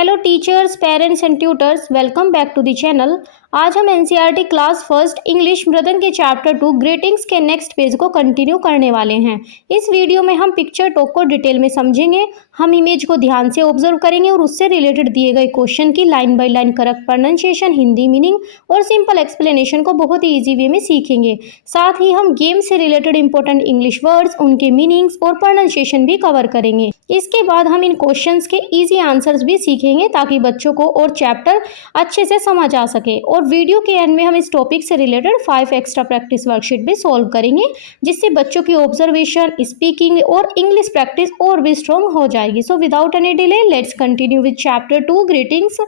Hello teachers, parents and tutors, welcome back to the channel. आज हम NCERT class first English Mridang के chapter 2 greetings के next page को continue करने वाले हैं। इस वीडियो में हम पिक्चर टॉक को डिटेल में समझेंगे। हम इमेज को ध्यान से ऑब्जर्व करेंगे और उससे रिलेटेड दिए गए क्वेश्चन की line by line correct pronunciation, Hindi meaning और सिंपल एक्सप्लेनेशन को बहुत ही ईजी वे में सीखेंगे। साथ ही हम गेम से रिलेटेड इंपॉर्टेंट इंग्लिश वर्ड्स, उनके मीनिंग्स और प्रोनाउंसिएशन भी कवर करेंगे। इसके बाद हम इन क्वेश्चंस के ईजी आंसर्स भी सीखेंगे ताकि बच्चों को और चैप्टर अच्छे से समझ आ सके। और वीडियो के एंड में हम इस टॉपिक से रिलेटेड 5 एक्स्ट्रा प्रैक्टिस वर्कशीट भी सॉल्व करेंगे, जिससे बच्चों की ऑब्जर्वेशन, स्पीकिंग और इंग्लिश प्रैक्टिस और भी स्ट्रॉन्ग हो जाएगी। So without any delay let's continue with chapter 2 greetings.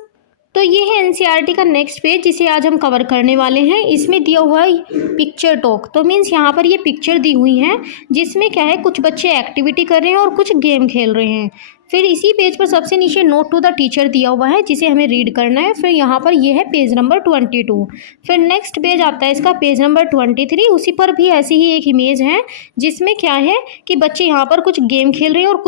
तो ये है एनसीईआरटी का नेक्स्ट पेज जिसे आज हम कवर करने वाले हैं। इसमें दिया हुआ है पिक्चर टॉक। तो मीन्स यहाँ पर ये पिक्चर दी हुई है जिसमें क्या है, कुछ बच्चे एक्टिविटी कर रहे हैं और कुछ गेम खेल रहे हैं। फिर इसी पेज पर सबसे नीचे नोट टू द टीचर दिया हुआ है जिसे हमें रीड करना है। फिर यहाँ पर ये है पेज नंबर 22। फिर नेक्स्ट पेज आता है इसका पेज नंबर 23। उसी पर भी ऐसी ही एक इमेज है जिसमें क्या है कि बच्चे यहाँ पर कुछ गेम खेल रहे हैं और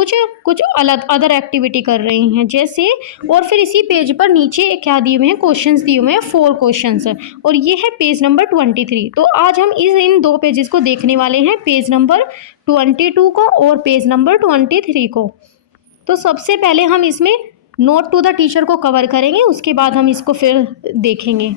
कुछ अलग अदर एक्टिविटी कर रहे हैं जैसे। और फिर इसी पेज पर नीचे क्या दिए हुए हैं, क्वेश्चंस दिए हुए हैं, 4 क्वेश्चंस, और ये है पेज नंबर 23। तो आज हम इन 2 पेजेस को देखने वाले हैं, पेज नंबर 22 को और पेज नंबर 23 को। तो सबसे पहले हम इसमें नोट टू द टीचर को कवर करेंगे, उसके बाद हम इसको फिर देखेंगे।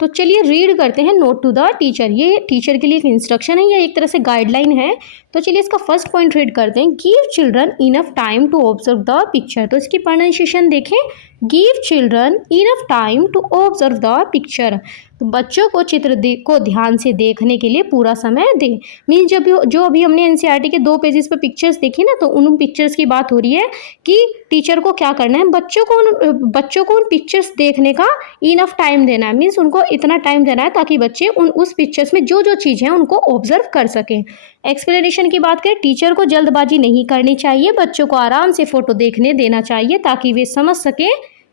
तो चलिए रीड करते हैं नोट टू द टीचर। ये टीचर के लिए एक इंस्ट्रक्शन है, ये एक तरह से गाइडलाइन है। तो चलिए इसका फर्स्ट पॉइंट रीड करते हैं। Give children enough time to observe the picture. तो इसकी प्रोनाउंसिएशन देखें, give children enough time to observe the picture. तो बच्चों को चित्र को ध्यान से देखने के लिए पूरा समय दें। मीन्स जो अभी हमने एनसीईआरटी के 2 पेजेस पर पिक्चर्स देखी ना, तो उन पिक्चर्स की बात हो रही है कि टीचर को क्या करना है, बच्चों को उन पिक्चर्स देखने का इनफ टाइम देना है। मीन्स उनको इतना टाइम देना है ताकि बच्चे उस पिक्चर्स में जो चीज़ है उनको ऑब्जर्व कर सकें। एक्सप्लेनेशन की बात करें, टीचर को जल्दबाजी नहीं करनी चाहिए, बच्चों को आराम से फोटो देखने देना चाहिए ताकि वे समझ सकें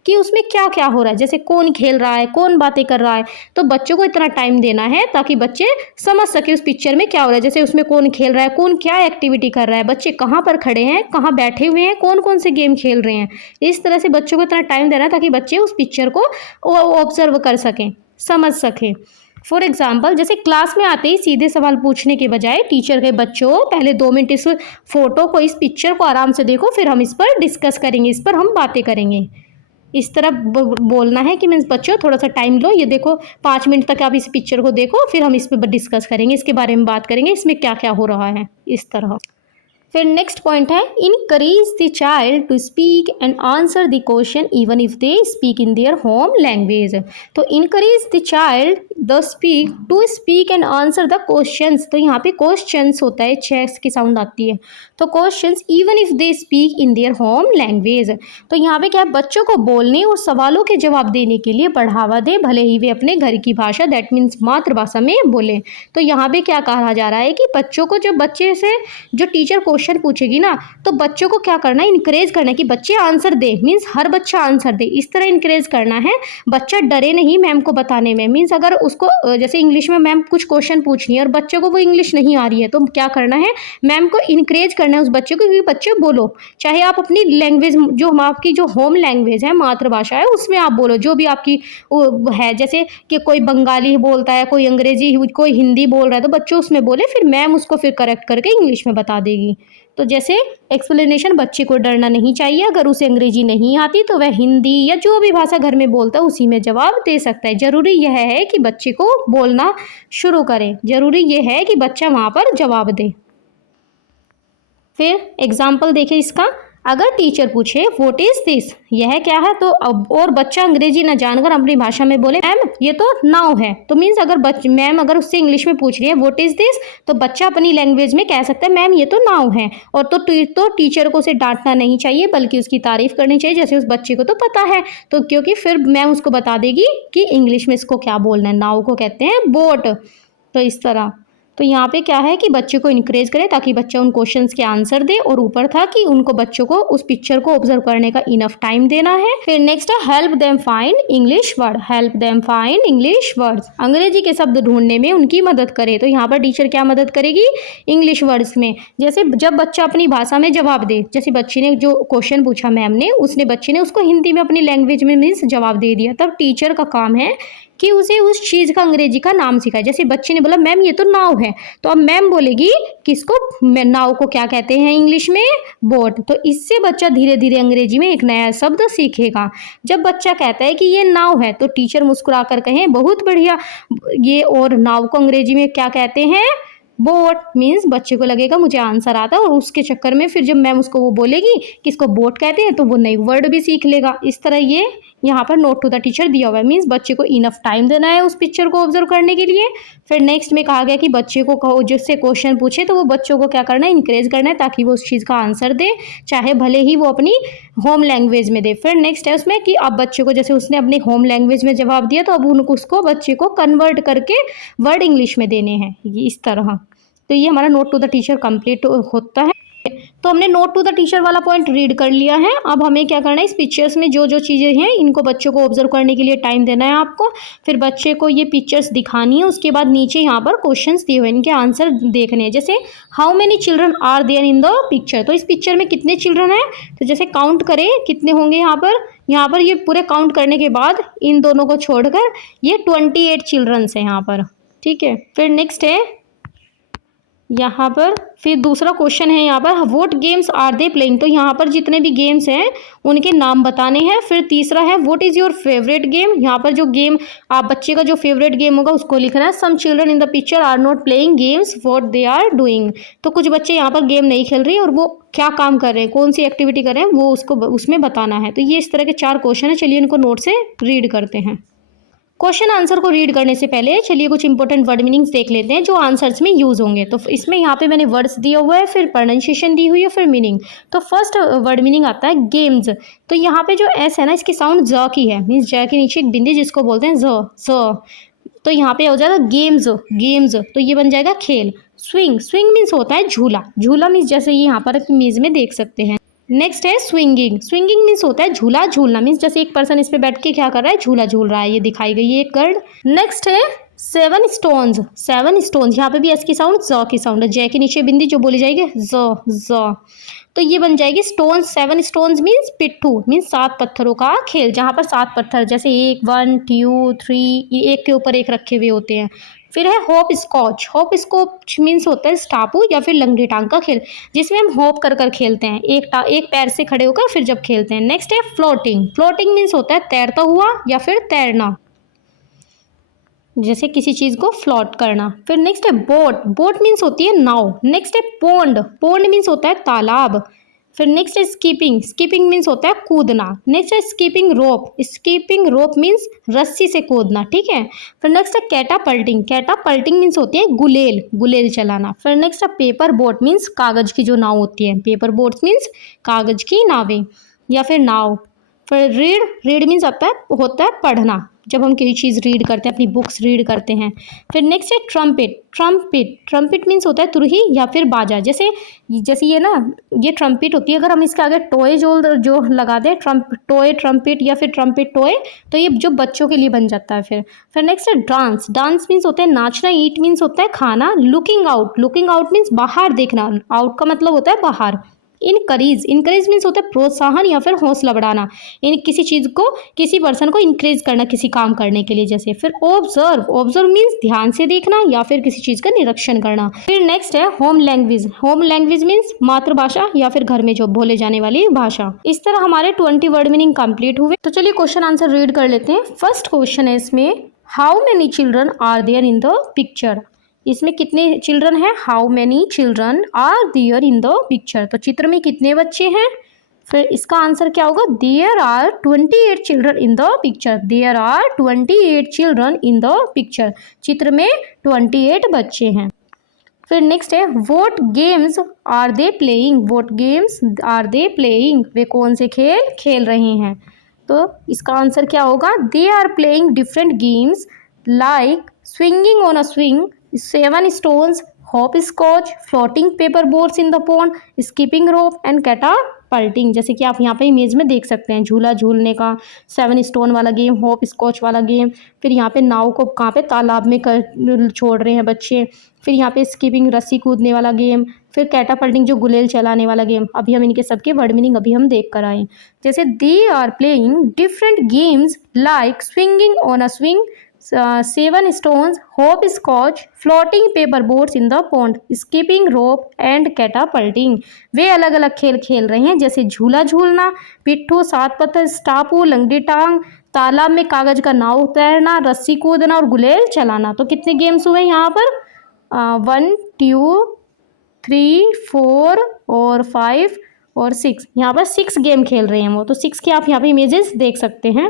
कि उसमें क्या क्या हो रहा है, जैसे कौन खेल रहा है, कौन बातें कर रहा है। तो बच्चों को इतना टाइम देना है ताकि बच्चे समझ सके उस पिक्चर में क्या हो रहा है, जैसे उसमें कौन खेल रहा है, कौन क्या एक्टिविटी कर रहा है, बच्चे कहाँ पर खड़े हैं, कहाँ बैठे हुए हैं, कौन कौन से गेम खेल रहे हैं। इस तरह से बच्चों को इतना टाइम देना है ताकि बच्चे उस पिक्चर को ऑब्जर्व कर सकें, समझ सकें। फॉर एग्जाम्पल, जैसे क्लास में आते ही सीधे सवाल पूछने के बजाय टीचर के बच्चों पहले 2 मिनट इस फोटो को, इस पिक्चर को आराम से देखो, फिर हम इस पर डिस्कस करेंगे, इस पर हम बातें करेंगे। इस तरह बोलना है कि मीन्स बच्चों थोड़ा सा टाइम लो, ये देखो 5 मिनट तक आप इस पिक्चर को देखो, फिर हम इस पर डिस्कस करेंगे, इसके बारे में बात करेंगे, इसमें क्या क्या हो रहा है, इस तरह। फिर नेक्स्ट पॉइंट है, encourage the child to speak and answer the question even if they speak in their home language. तो encourage the child to speak and answer the questions. तो यहाँ पे क्वेश्चंस होता है, चेस की साउंड आती है, तो questions even if they speak in their home language. तो यहाँ पे क्या है, बच्चों को बोलने और सवालों के जवाब देने के लिए बढ़ावा दे, भले ही वे अपने घर की भाषा, दैट मीन्स मातृभाषा में बोले। तो यहाँ पे क्या कहा जा रहा है कि बच्चों को, जो टीचर क्वेश्चन पूछेगी ना, तो बच्चों को क्या करना है, इनकरेज करना है कि बच्चे आंसर दे। मीन्स हर बच्चा आंसर दे, इस तरह इनकरेज करना है। बच्चा डरे नहीं मैम को बताने में। मीन्स अगर उसको जैसे इंग्लिश में मैम कुछ क्वेश्चन पूछ रही है और बच्चों को वो इंग्लिश नहीं आ रही है, तो क्या करना है, मैम को इनकरेज करना है उस बच्चे को, क्योंकि बच्चे बोलो, चाहे आप अपनी लैंग्वेज, जो आपकी जो होम लैंग्वेज है, मातृभाषा है, उसमें आप बोलो, जो भी आपकी है। जैसे कि कोई बंगाली बोलता है, कोई अंग्रेजी, कोई हिंदी बोल रहा है, तो बच्चों उसमें बोले, फिर मैम उसको फिर करेक्ट करके इंग्लिश में बता देगी। तो जैसे एक्सप्लेनेशन, बच्चे को डरना नहीं चाहिए, अगर उसे अंग्रेजी नहीं आती तो वह हिंदी या जो भी भाषा घर में बोलता है उसी में जवाब दे सकता है। ज़रूरी यह है कि बच्चे को बोलना शुरू करें, ज़रूरी यह है कि बच्चा वहाँ पर जवाब दे। फिर एग्जाम्पल देखें इसका, अगर टीचर पूछे व्हाट इज दिस, यह क्या है, तो और बच्चा अंग्रेजी न जानकर अपनी भाषा में बोले मैम ये तो नाव है। तो मीन्स अगर मैम अगर उससे इंग्लिश में पूछ रही है व्हाट इज दिस, तो बच्चा अपनी लैंग्वेज में कह सकता है मैम ये तो नाव है। और तो टीचर को उसे डांटना नहीं चाहिए, बल्कि उसकी तारीफ करनी चाहिए, जैसे उस बच्चे को तो पता है, तो क्योंकि फिर मैम उसको बता देगी कि इंग्लिश में इसको क्या बोलना है, नाव को कहते हैं बोट। तो इस तरह तो यहाँ पे क्या है कि बच्चे को इनकरेज करें ताकि बच्चा उन क्वेश्चंस के आंसर दे, और ऊपर था कि उनको बच्चों को उस पिक्चर को ऑब्जर्व करने का इनफ टाइम देना है। फिर नेक्स्ट है help them find English word. Help them find English words, अंग्रेजी के शब्द ढूंढने में उनकी मदद करे। तो यहाँ पर टीचर क्या मदद करेगी? इंग्लिश वर्ड्स में। जैसे जब बच्चा अपनी भाषा में जवाब दे, जैसे बच्चे ने जो क्वेश्चन पूछा मैम ने, उसने बच्चे ने उसको हिंदी में अपनी लैंग्वेज में मीन्स जवाब दे दिया, तब टीचर का काम है कि उसे उस चीज़ का अंग्रेजी का नाम सिखाए। जैसे बच्चे ने बोला मैम ये तो नाव है, तो अब मैम बोलेगी किसको, नाव को क्या कहते हैं इंग्लिश में? बोट। तो इससे बच्चा धीरे धीरे अंग्रेजी में एक नया शब्द सीखेगा। जब बच्चा कहता है कि ये नाव है, तो टीचर मुस्कुरा कर कहें बहुत बढ़िया, ये, और नाव को अंग्रेजी में क्या कहते हैं? बोट। मीन्स बच्चे को लगेगा मुझे आंसर आता है, और उसके चक्कर में फिर जब मैम उसको वो बोलेगी कि इसको बोट कहते हैं, तो वो नई वर्ड भी सीख लेगा। इस तरह ये यहाँ पर नोट टू द टीचर दिया हुआ है। मीन्स बच्चे को इनफ टाइम देना है उस पिक्चर को ऑब्जर्व करने के लिए। फिर नेक्स्ट में कहा गया कि बच्चे को कहो, जिससे क्वेश्चन पूछे तो वो बच्चों को क्या करना है? इंकरेज करना है ताकि वो उस चीज़ का आंसर दे, चाहे भले ही वो अपनी होम लैंग्वेज में दे। फिर नेक्स्ट है उसमें कि अब बच्चे को, जैसे उसने अपनी होम लैंग्वेज में जवाब दिया, तो अब उनको उसको बच्चे को कन्वर्ट करके वर्ड इंग्लिश में देने हैं, इस तरह। तो ये हमारा note to the teacher complete होता है। तो हमने नोट टू द टीचर वाला पॉइंट रीड कर लिया है। अब हमें क्या करना है? इस पिक्चर्स में जो जो चीज़ें हैं इनको बच्चों को ऑब्जर्व करने के लिए टाइम देना है आपको। फिर बच्चे को ये पिक्चर्स दिखानी है, उसके बाद नीचे यहाँ पर क्वेश्चंस दिए हुए हैं, इनके आंसर देखने हैं। जैसे how many children are there in the picture, तो इस पिक्चर में कितने चिल्ड्रन हैं? तो जैसे काउंट करें कितने होंगे यहाँ पर ये पूरे काउंट करने के बाद इन दोनों को छोड़कर ये 28 चिल्ड्रंस हैं यहाँ पर, ठीक है। फिर नेक्स्ट है यहाँ पर, फिर दूसरा क्वेश्चन है यहाँ पर what games are they playing, तो यहाँ पर जितने भी गेम्स हैं उनके नाम बताने हैं। फिर तीसरा है what is your favourite game, यहाँ पर जो गेम आप बच्चे का जो फेवरेट गेम होगा उसको लिखना है। Some children in the picture are not playing games, what they are doing, तो कुछ बच्चे यहाँ पर गेम नहीं खेल रहे और वो क्या काम कर रहे हैं, कौन सी एक्टिविटी कर रहे हैं, वो उसको उसमें बताना है। तो ये इस तरह के 4 क्वेश्चन है। चलिए इनको नोट से रीड करते हैं। क्वेश्चन आंसर को रीड करने से पहले चलिए कुछ इंपॉर्टेंट वर्ड मीनिंग्स देख लेते हैं जो आंसर्स में यूज होंगे। तो इसमें यहाँ पे मैंने वर्ड्स दिया हुआ है, फिर प्रोनाउंसिएशन दी हुई है, फिर मीनिंग। तो फर्स्ट वर्ड मीनिंग आता है गेम्स। तो यहाँ पे जो एस है ना, इसकी साउंड ज की है, मीन्स ज के नीचे एक बिंदी जिसको बोलते हैं ज। तो यहाँ पे हो जाएगा गेम्स, गेम्स, तो ये बन जाएगा खेल। स्विंग, स्विंग मीन्स होता है झूला, झूला मीन्स जैसे ये यहाँ पर इमेज में देख सकते हैं। नेक्स्ट है स्विंगिंग, स्विंगिंग मीन्स होता है झूला झूलना, मीन्स जैसे एक पर्सन इस पे बैठ के क्या कर रहा है, झूला झूल रहा है, ये दिखाई गई है एक गर्ल। नेक्स्ट है 7 स्टोन्स, 7 स्टोन्स, यहाँ पे भी एस की साउंड ज की साउंड है, जय के नीचे बिंदी जो बोली जाएगी ज। तो ये बन जाएगी स्टोन्स, 7 स्टोन्स मीन्स पिट्ठू, मीन्स 7 पत्थरों का खेल, जहाँ पर 7 पत्थर जैसे 1 1 2 3 एक के ऊपर एक रखे हुए होते हैं। फिर है hopscotch, hopscotch means होता है टापू या फिर लंगड़ी टांग का खेल, जिसमें हम होप कर कर खेलते हैं, एक पैर से खड़े होकर फिर जब खेलते हैं। नेक्स्ट है फ्लोटिंग, फ्लोटिंग मीन्स होता है तैरता हुआ या फिर तैरना, जैसे किसी चीज़ को फ्लोट करना। फिर नेक्स्ट है बोट, बोट मीन्स होती है नाव। नेक्स्ट है पोंड, पोंड मीन्स होता है तालाब। फिर नेक्स्ट है स्कीपिंग, स्कीपिंग मीन्स होता है कूदना। नेक्स्ट है स्कीपिंग रोप, स्कीपिंग रोप मीन्स रस्सी से कूदना, ठीक है। फिर नेक्स्ट है कैटापल्टिंग, कैटापल्टिंग मीन्स होती है गुलेल, गुलेल चलाना। फिर नेक्स्ट है पेपर बोट मीन्स कागज की जो नाव होती है, पेपर बोट्स मीन्स कागज की नावें या फिर नाव। फिर रीड, रीड मीन्स होता है पढ़ना, जब हम कोई चीज़ रीड करते हैं, अपनी बुक्स रीड करते हैं। फिर नेक्स्ट है ट्रम्पेट, ट्रम्पेट, ट्रम्पेट मीन्स होता है तुरही या फिर बाजा, जैसे ये ना, ये ट्रम्पेट होती है, अगर हम इसके आगे टॉय जो लगा दें, टॉय ट्रम्पेट या फिर ट्रम्पेट टॉय, तो ये जो बच्चों के लिए बन जाता है। फिर नेक्स्ट है डांस, डांस मीन्स होता है नाचना। ईट मीन्स होता है खाना। Looking out, looking out means बाहर देखना, आउट का मतलब होता है बाहर। इनकरेज, इनकरेज मीन्स होता है प्रोत्साहन या फिर हौसला बढ़ाना, इन किसी चीज़ को, किसी पर्सन को इनकरेज करना किसी काम करने के लिए, जैसे। फिर ऑब्जर्व, ऑब्जर्व मीन्स ध्यान से देखना या फिर किसी चीज़ का निरीक्षण करना। फिर नेक्स्ट है home language, home language means मातृभाषा या फिर घर में जो बोले जाने वाली भाषा। इस तरह हमारे 20 वर्ड मीनिंग कंप्लीट हुए। तो चलिए क्वेश्चन आंसर रीड कर लेते हैं। फर्स्ट क्वेश्चन है इसमें how many children are there in the picture, इसमें कितने चिल्ड्रन हैं, how many children are there in the picture, तो चित्र में कितने बच्चे हैं। फिर इसका आंसर क्या होगा, there are 28 children in the picture, there are 28 children in the picture, चित्र में 28 बच्चे हैं। फिर नेक्स्ट है what games are they playing, what games are they playing, वे कौन से खेल खेल रहे हैं। तो इसका आंसर क्या होगा, they are playing different games like swinging on a swing, 7 stones, hopscotch, floating paper boards in the pond, skipping rope and catapulting. जैसे कि आप यहाँ पे इमेज में देख सकते हैं, झूला झूलने का, 7 स्टोन वाला गेम, हॉप स्कॉच वाला गेम, फिर यहाँ पे नाव को कहाँ पे तालाब में छोड़ रहे हैं बच्चे, फिर यहाँ पे स्कीपिंग रस्सी कूदने वाला गेम, फिर कैटापल्टिंग जो गुलेल चलाने वाला गेम। अभी हम इनके सबके वर्ड मीनिंग अभी हम देख कर आए। जैसे they are playing different games like swinging on a swing, 7 stones, hop scotch, floating paper boards in the pond, skipping rope and catapulting। वे अलग अलग खेल खेल रहे हैं, जैसे झूला झूलना, पिट्ठू, 7 पत्थर, स्टापू, लंगड़ी टांग, तालाब में कागज का नाव तैरना, रस्सी कूदना और गुलेल चलाना। तो कितने गेम्स हुए यहाँ पर? 1 2 3 4 और 5 और 6। यहाँ पर 6 गेम खेल रहे हैं वो। तो 6 के आप यहाँ पे इमेजेस देख सकते हैं।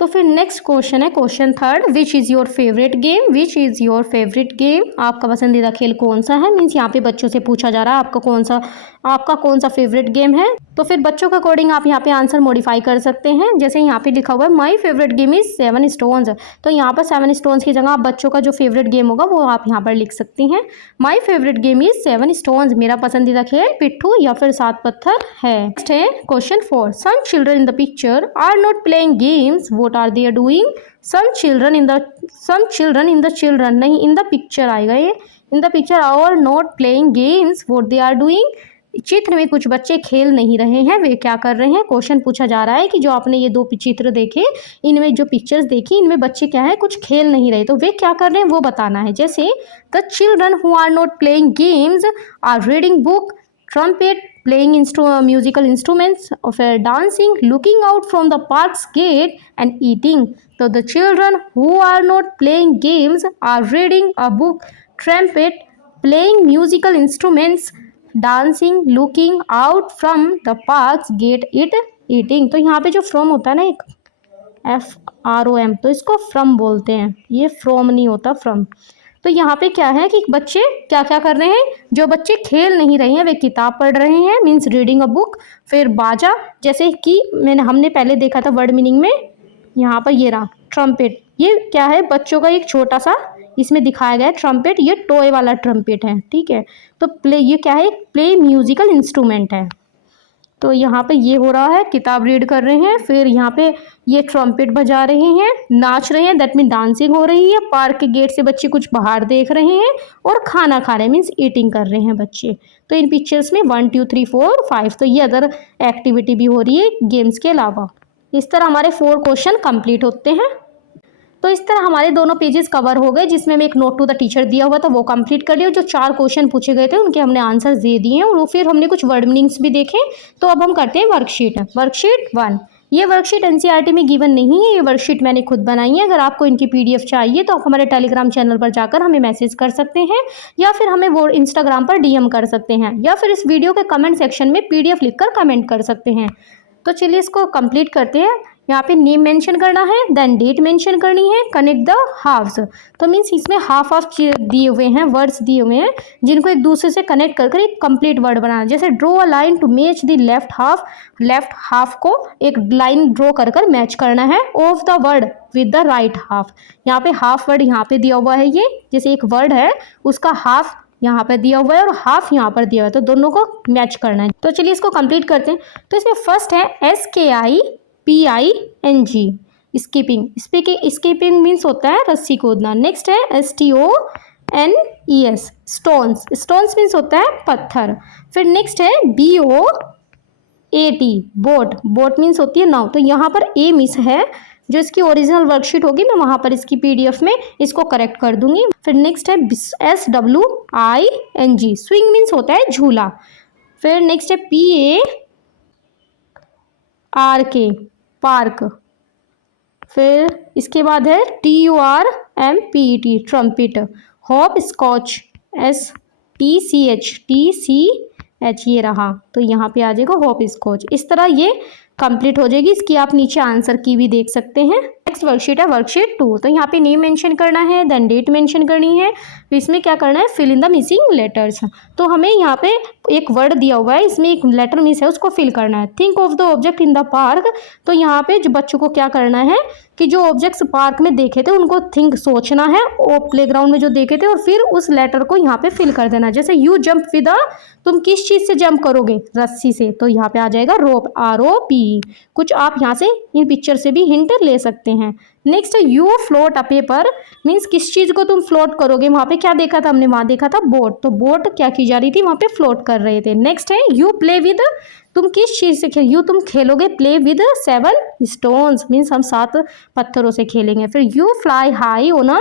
तो फिर नेक्स्ट क्वेश्चन है, question third, which is your favourite game, which is your favourite game. आपका पसंदीदा खेल कौन सा है? मीन्स यहाँ पे बच्चों से पूछा जा रहा है आपका कौन सा फेवरेट गेम है। तो फिर बच्चों के अकॉर्डिंग आप यहाँ पे आंसर मॉडिफाई कर सकते हैं। जैसे यहाँ पे लिखा हुआ है my favourite game is 7 stones, तो यहाँ पर 7 स्टोन्स की जगह आप बच्चों का जो फेवरेट गेम होगा वो आप यहाँ पर लिख सकती हैं। My favourite game is 7 stones, मेरा पसंदीदा खेल पिट्ठू या फिर 7 पत्थर है। नेक्स्ट है question 4, some children in the picture are not playing games, what are they doing. Some children in the children नहीं, इन द पिक्चर आएगा ये, in the picture are not playing games, what they are doing. चित्र में कुछ बच्चे खेल नहीं रहे हैं, वे क्या कर रहे हैं। क्वेश्चन पूछा जा रहा है कि जो आपने ये 2 चित्र देखे, इनमें जो पिक्चर्स देखी, इनमें बच्चे क्या है, कुछ खेल नहीं रहे, तो वे क्या कर रहे हैं वो बताना है। जैसे the children who are not playing games are reading book, trumpet, playing musical instruments, और फिर dancing, looking out from the park's gate and eating. तो the children who are not playing games are reading a book, trumpet, playing musical instruments, dancing, looking out from the park's gate, it, eating. तो यहाँ पे जो from होता है ना, एक FROM, तो इसको फ्रॉम बोलते हैं, ये फ्रॉम नहीं होता, फ्रॉम। तो यहाँ पे क्या है कि बच्चे क्या क्या कर रहे हैं, जो बच्चे खेल नहीं रहे हैं वे किताब पढ़ रहे हैं, मीन्स रीडिंग अ बुक। फिर बाजा, जैसे कि हमने पहले देखा था वर्ड मीनिंग में, यहाँ पर ये रहा ट्रम्पेट, ये क्या है, बच्चों का एक छोटा सा इसमें दिखाया गया है ट्रम्पेट, ये टॉय वाला ट्रम्पेट है, ठीक है। तो प्ले, ये क्या है, प्ले म्यूजिकल इंस्ट्रूमेंट है। तो यहाँ पे ये हो रहा है, किताब रीड कर रहे हैं, फिर यहाँ पे ये ट्रम्पेट बजा रहे हैं, नाच रहे हैं, दैट मीन डांसिंग हो रही है, पार्क के गेट से बच्चे कुछ बाहर देख रहे हैं, और खाना खा रहे हैं, मीन्स ईटिंग कर रहे हैं बच्चे। तो इन पिक्चर्स में 1 2 3 4 5, तो ये अदर एक्टिविटी भी हो रही है गेम्स के अलावा। इस तरह हमारे 4 क्वेश्चन कंप्लीट होते हैं। तो इस तरह हमारे दोनों पेजेस कवर हो गए, जिसमें हमें एक नोट टू द टीचर दिया हुआ था वो कंप्लीट कर लिया। जो 4 क्वेश्चन पूछे गए थे उनके हमने आंसर्स दे दिए हैं, और फिर हमने कुछ वर्ड मीनिंग्स भी देखे। तो अब हम करते हैं वर्कशीट 1। ये वर्कशीट NCERT में गिवन नहीं है, ये वर्कशीट मैंने खुद बनाई है। अगर आपको इनकी PDF चाहिए तो आप हमारे टेलीग्राम चैनल पर जाकर हमें मैसेज कर सकते हैं, या फिर हमें वो इंस्टाग्राम पर DM कर सकते हैं, या फिर इस वीडियो के कमेंट सेक्शन में PDF लिखकर कमेंट कर सकते हैं। तो चलिए इसको कंप्लीट करते हैं। यहाँ पे नेम मेंशन करना है, देन डेट मेंशन करनी है, कनेक्ट द हाफ्स। तो मीन्स इसमें हाफ ऑफ दिए हुए हैं, वर्ड्स दिए हुए हैं, जिनको एक दूसरे से कनेक्ट कर एक कंप्लीट वर्ड बनाना। जैसे draw a line to match the left half को एक लाइन ड्रॉ कर मैच करना है of the word with the right half. यहाँ पे हाफ वर्ड यहाँ पे दिया हुआ है, ये जैसे एक वर्ड है उसका हाफ यहाँ पर दिया हुआ है और हाफ यहाँ पर दिया हुआ है, तो दोनों को मैच करना है। तो चलिए इसको कंप्लीट करते हैं। तो इसमें फर्स्ट है SKIPING, स्कीपिंग। स्कीपिंग मीन्स होता है रस्सी कूदना। नेक्स्ट है STONES, स्टोन्स मीन्स होता है पत्थर। फिर नेक्स्ट है BOAT, बोट मीन्स होती है नाव। तो यहाँ पर A मिस है, जो इसकी ओरिजिनल वर्कशीट होगी मैं वहाँ पर इसकी PDF में इसको करेक्ट कर दूंगी। फिर नेक्स्ट है SWING, स्विंग मीन्स होता है झूला। फिर नेक्स्ट है PARK, पार्क। फिर इसके बाद है TURMPET, trumpet. Hopscotch, TCH, ये रहा, तो यहाँ पे आ जाएगा हॉप स्कॉच। इस तरह ये कंप्लीट हो जाएगी। इसकी आप नीचे आंसर की भी देख सकते हैं। नेक्स्ट वर्कशीट है वर्कशीट 2। तो यहाँ पे नेम मेंशन करना है, देन डेट मेंशन करनी है। तो इसमें क्या करना है, fill in the missing letters. तो हमें यहाँ पे एक वर्ड दिया हुआ है, इसमें एक लेटर मिस है, उसको फिल करना है। Think of the object in the park. तो यहाँ पे जो बच्चों को क्या करना है कि जो ऑब्जेक्ट्स पार्क में देखे थे उनको थिंक सोचना है और प्लेग्राउंड में जो देखे थे, और फिर उस लेटर को यहाँ पे फिल कर देना। जैसे यू जंप विद अ, तुम किस चीज से जंप करोगे, रस्सी से, तो यहाँ पे आ जाएगा रोप, ROP। कुछ आप यहाँ से इन पिक्चर से भी हिंट ले सकते हैं। नेक्स्ट है you float a paper, means किस चीज को तुम फ्लोट करोगे। वहां पे क्या देखा था हमने, वहां देखा था बोट, तो बोट क्या की जा रही थी, वहां पे फ्लोट कर रहे थे। नेक्स्ट है यू प्ले विद, तुम किस चीज से खेल, यू तुम खेलोगे प्ले विद 7 स्टोन्स, मीन्स हम 7 पत्थरों से खेलेंगे। फिर यू फ्लाई हाई होना,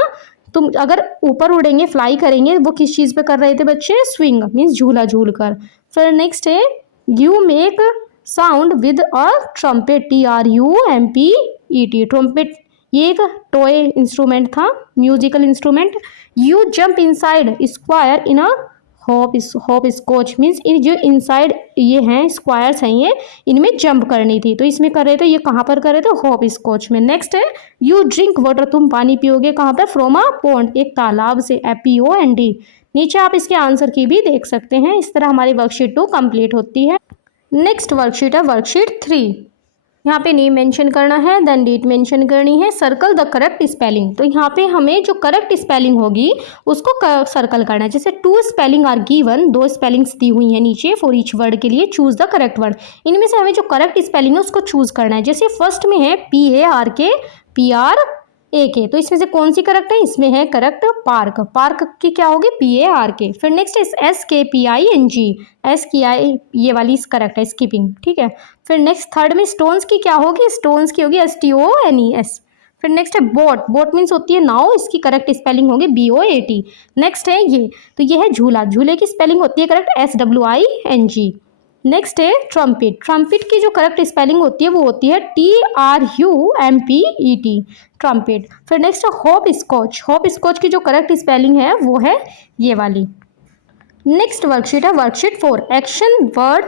तुम अगर ऊपर उड़ेंगे फ्लाई करेंगे, वो किस चीज पे कर रहे थे बच्चे, स्विंग, मीन्स झूला झूल कर। फिर नेक्स्ट है you make sound with a trumpet, TRUMPET, trumpet ये एक टॉय इंस्ट्रूमेंट था, musical instrument. You jump inside square in a hopscotch, means in जो इनसाइड ये हैं स्क्वायर्स हैं, ये इनमें जंप करनी थी, तो इसमें कर रहे थे, ये कहाँ पर कर रहे थे, हॉप स्कॉच में। नेक्स्ट है यू ड्रिंक वाटर, तुम पानी पियोगे कहाँ पर, फ्रॉम अ पॉन्ड, एक तालाब से, POND। नीचे आप इसके आंसर की भी देख सकते हैं। इस तरह हमारी वर्कशीट 2 कंप्लीट होती है। नेक्स्ट वर्कशीट है वर्कशीट 3। यहाँ पे नेम मेंशन करना है, देन डेट मेंशन करनी है, सर्कल द करेक्ट स्पेलिंग। तो यहाँ पे हमें जो करेक्ट स्पेलिंग होगी उसको सर्कल करना है। जैसे 2 स्पेलिंग आर गिवन, 2 स्पेलिंग्स दी हुई हैं नीचे फॉर ईच वर्ड के लिए, चूज द करेक्ट वर्ड। इनमें से हमें जो करेक्ट स्पेलिंग है उसको चूज करना है। जैसे फर्स्ट में है PARK, तो इसमें से कौन सी करेक्ट है, इसमें है करेक्ट पार्क, पार्क की क्या होगी, PARK। फिर नेक्स्ट है SKPING, ये वाली करेक्ट है, स्कीपिंग, ठीक है। फिर नेक्स्ट थर्ड में स्टोन्स की क्या होगी, स्टोन्स की होगी STONES। फिर नेक्स्ट है बोट, बोट मीन्स होती है नाव, इसकी करेक्ट स्पेलिंग होगी BOAT। नेक्स्ट है ये, तो ये है झूला, झूले की स्पेलिंग होती है करेक्ट SWING। नेक्स्ट है ट्रम्पेट, ट्रम्पेट की जो करेक्ट स्पेलिंग होती है वो होती है TRUMPET, ट्रम्पेट। फिर नेक्स्ट है हॉप स्कॉच, हॉप स्कॉच की जो करेक्ट स्पेलिंग है वो है ये वाली। नेक्स्ट वर्कशीट है वर्कशीट 4, एक्शन वर्ड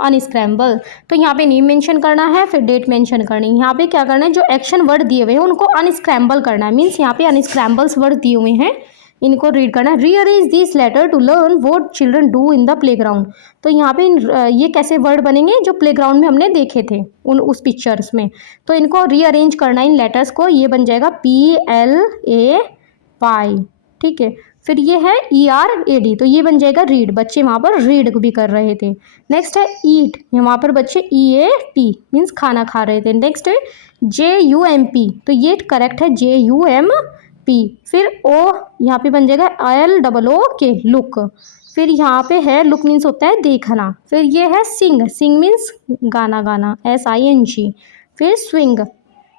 अनस्क्रैम्बल। तो यहाँ पे नेम मेंशन करना है, फिर डेट मेंशन करनी है। यहाँ पे क्या करना है, जो एक्शन वर्ड दिए हुए हैं उनको अनस्क्रैम्बल करना है, मीन्स यहाँ पे अनस्क्रैम्बल्स वर्ड दिए हुए हैं, इनको रीड करना है। Rearrange this letter to learn what children do in the playground. तो यहाँ पे ये कैसे वर्ड बनेंगे जो प्लेग्राउंड में हमने देखे थे उस पिक्चर्स में, तो इनको रीअरेंज करना है इन लेटर्स को, ये बन जाएगा PLAY, ठीक है। फिर ये है ERAD, तो ये बन जाएगा रीड, बच्चे वहाँ पर रीड भी कर रहे थे। नेक्स्ट है ईट, वहाँ पर बच्चे EAT मीन्स खाना खा रहे थे। नेक्स्ट है JUMP, तो ये करेक्ट है JUMP। फिर O यहाँ पे बन जाएगा LOOK, लुक। फिर यहाँ पे है लुक मीन्स होता है देखना। फिर ये है सिंग, सिंग मीन्स गाना गाना, SING। फिर स्विंग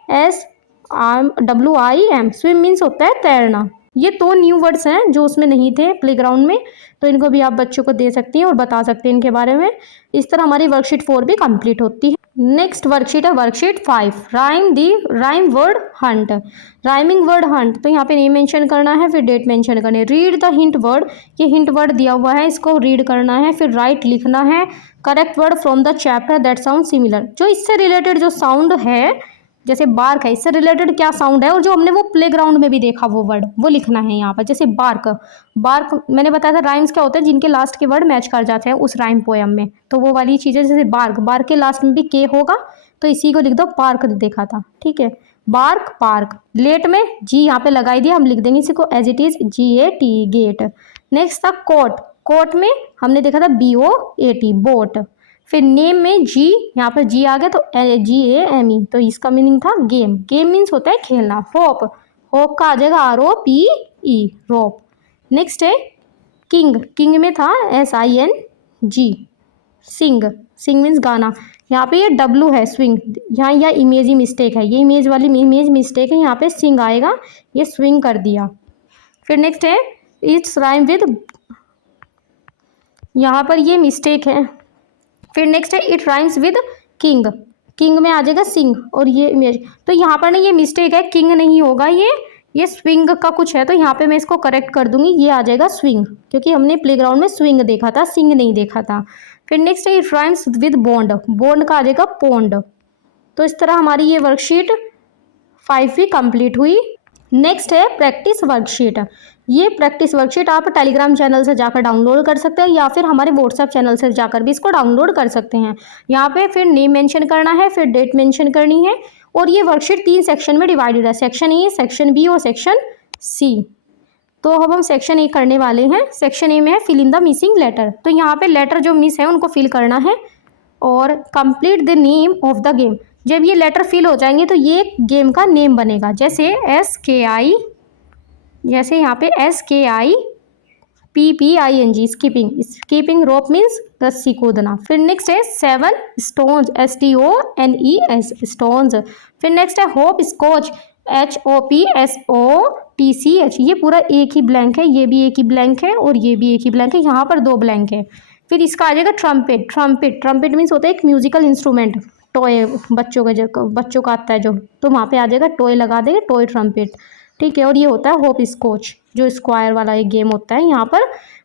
SWIM, स्विम मीन्स होता है तैरना। ये 2 न्यू वर्ड्स हैं जो उसमें नहीं थे प्लेग्राउंड में, तो इनको भी आप बच्चों को दे सकती हैं और बता सकते हैं इनके बारे में। इस तरह हमारी वर्कशीट 4 भी कंप्लीट होती है। नेक्स्ट वर्कशीट है worksheet 5, rhyme word Hunt, rhyming word Hunt. तो यहाँ पे नेम मेंशन करना है, फिर डेट मेंशन करनी है। रीड द हिंट वर्ड, ये हिंट वर्ड दिया हुआ है, इसको रीड करना है। फिर राइट लिखना है correct word from the chapter that sound similar, जो इससे रिलेटेड जो साउंड है, जैसे बार्क है, इससे रिलेटेड क्या साउंड है और जो हमने वो प्लेग्राउंड में भी देखा वो वर्ड, वो लिखना है यहाँ पर। जैसे बार्क, बार्क मैंने बताया था राइम्स क्या होते हैं, जिनके लास्ट के वर्ड मैच कर जाते हैं उस राइम पोएम में, तो वो वाली चीज़ें। जैसे बार्क, बार्क के लास्ट में भी के होगा, तो इसी को लिख दो, पार्क देखा था, ठीक है। बार्क पार्क, लेट में जी यहाँ पे लगाई दिया, हम लिख देंगे इसी को as it is GAT, gate. नेक्स्ट था कोट, कोट में हमने देखा था BOAT, बोट। फिर नेम में जी, यहाँ पर जी आ गया तो GAME, तो इसका मीनिंग था गेम, गेम मीन्स होता है खेलना। होप, होप का आ जाएगा ROPE, रोप। नेक्स्ट है किंग, किंग में था SING, सिंग, सिंग मीन्स गाना। यहाँ पे ये W है स्विंग, यहाँ यह इमेज ही मिस्टेक है, ये इमेज वाली इमेज मिस्टेक है, यहाँ पे सिंग आएगा, ये स्विंग कर दिया। फिर नेक्स्ट है इट्स राइम विद, यहाँ पर ये मिस्टेक है। फिर नेक्स्ट है it rhymes with king, king में आ जाएगा सिंग और ये इमेज, तो यहाँ पर ना ये मिस्टेक है, किंग नहीं होगा, ये स्विंग का कुछ है, तो यहाँ पे मैं इसको करेक्ट कर दूंगी, ये आ जाएगा स्विंग, क्योंकि हमने प्लेग्राउंड में स्विंग देखा था, सिंग नहीं देखा था। फिर नेक्स्ट है it rhymes with bond, bond का आ जाएगा पॉन्ड। तो इस तरह हमारी ये वर्कशीट 5 भी कंप्लीट हुई। नेक्स्ट है प्रैक्टिस वर्कशीट, ये प्रैक्टिस वर्कशीट आप टेलीग्राम चैनल से जाकर डाउनलोड कर सकते हैं या फिर हमारे व्हाट्सएप चैनल से जाकर भी इसको डाउनलोड कर सकते हैं। यहाँ पे फिर नेम मेंशन करना है, फिर डेट मेंशन करनी है और ये वर्कशीट 3 सेक्शन में डिवाइडेड है, सेक्शन ए, सेक्शन बी और सेक्शन सी। तो अब हम सेक्शन ए करने वाले हैं। सेक्शन ए में है fill in the missing letter. तो यहाँ पे लेटर जो मिस है उनको फिल करना है और complete the name of the game. जब ये लेटर फिल हो जाएंगे तो ये गेम का नेम बनेगा, जैसे SKI, जैसे यहाँ पे SKIPPING स्कीपिंग, स्कीपिंग रोप मीन्स रस्सी कूदना। फिर नेक्स्ट है 7 स्टोन्स, STONES स्टोन्स। फिर नेक्स्ट है होप स्कॉच, HOPSOTCH। ये पूरा एक ही ब्लैंक है, ये भी एक ही ब्लैंक है और ये भी एक ही ब्लैंक है, यहाँ पर 2 ब्लैंक है। फिर इसका आ जाएगा ट्रम्पेट। ट्रम्पेट मीन्स होता है एक म्यूजिकल इंस्ट्रूमेंट, टॉय बच्चों का आता है जो, तो वहाँ पे आ जाएगा टॉय लगा देंगे, टॉय ट्रम्पेट, ठीक है। और ये होता है होप स्कॉच, जो स्क्वायर वाला एक गेम होता है, यहाँ पर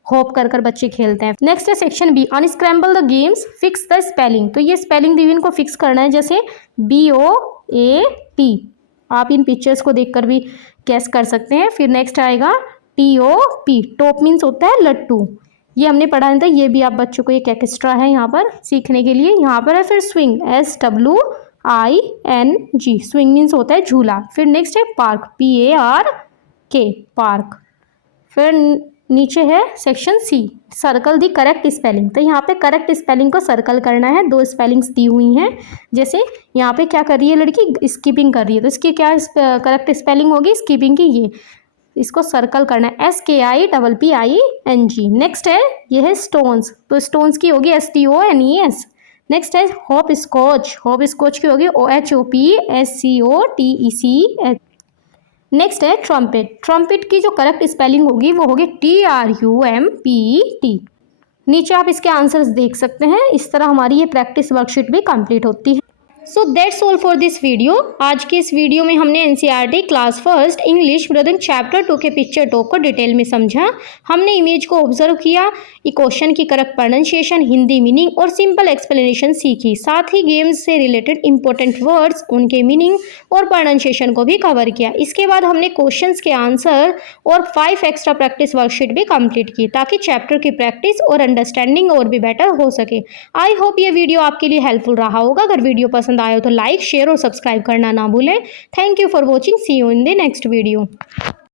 होप कर कर बच्चे खेलते हैं। नेक्स्ट है section B, unscramble the games, fix the spelling. तो ये स्पेलिंग डिवीजन को फिक्स करना है, जैसे BOAT, आप इन पिक्चर्स को देखकर भी गैस कर सकते हैं। फिर नेक्स्ट आएगा TOP, टॉप मीन्स होता है लट्टू, ये हमने पढ़ा था, ये भी आप बच्चों को एक एक्स्ट्रा है यहाँ पर सीखने के लिए। यहाँ पर है फिर स्विंग, SWING, स्विंग मीन्स होता है झूला। फिर नेक्स्ट है पार्क, PARK, पार्क। फिर नीचे है section C, circle the correct spelling. तो यहाँ पे करेक्ट स्पेलिंग को सर्कल करना है, 2 स्पेलिंग्स दी हुई हैं। जैसे यहाँ पे क्या कर रही है लड़की, स्कीपिंग कर रही है, तो इसकी क्या करेक्ट स्पेलिंग होगी स्कीपिंग की, ये इसको सर्कल करना है, SKIPPING। नेक्स्ट है ये है स्टोन्स, तो स्टोन्स की होगी STONES। नेक्स्ट है होप स्कॉच, होप स्कॉच की होगी HOPSCOTECH। नेक्स्ट है ट्रम्पेट, ट्रम्पेट की जो करेक्ट स्पेलिंग होगी वो होगी TRUMPET। नीचे आप इसके आंसर्स देख सकते हैं। इस तरह हमारी ये प्रैक्टिस वर्कशीट भी कंप्लीट होती है। So that's all for this video. आज की इस वीडियो में हमने NCERT क्लास फर्स्ट इंग्लिश मृदंग चैप्टर 2 के पिक्चर टॉक को डिटेल में समझा। हमने इमेज को ऑब्जर्व किया, क्वेश्चन की करेक्ट प्रोनाउंसिएशन, हिंदी मीनिंग और सिंपल एक्सप्लेनेशन सीखी। साथ ही गेम्स से रिलेटेड इंपॉर्टेंट वर्ड्स, उनके मीनिंग और प्रोनाउंसिएशन को भी कवर किया। इसके बाद हमने क्वेश्चंस के आंसर और 5 एक्स्ट्रा प्रैक्टिस वर्कशीट भी कंप्लीट की, ताकि चैप्टर की प्रैक्टिस और अंडरस्टैंडिंग और भी बेटर हो सके। आई होप ये वीडियो आपके लिए हेल्पफुल रहा होगा। अगर वीडियो पसंद आए तो लाइक, शेयर और सब्सक्राइब करना ना भूलें। Thank you for watching, see you in the next video.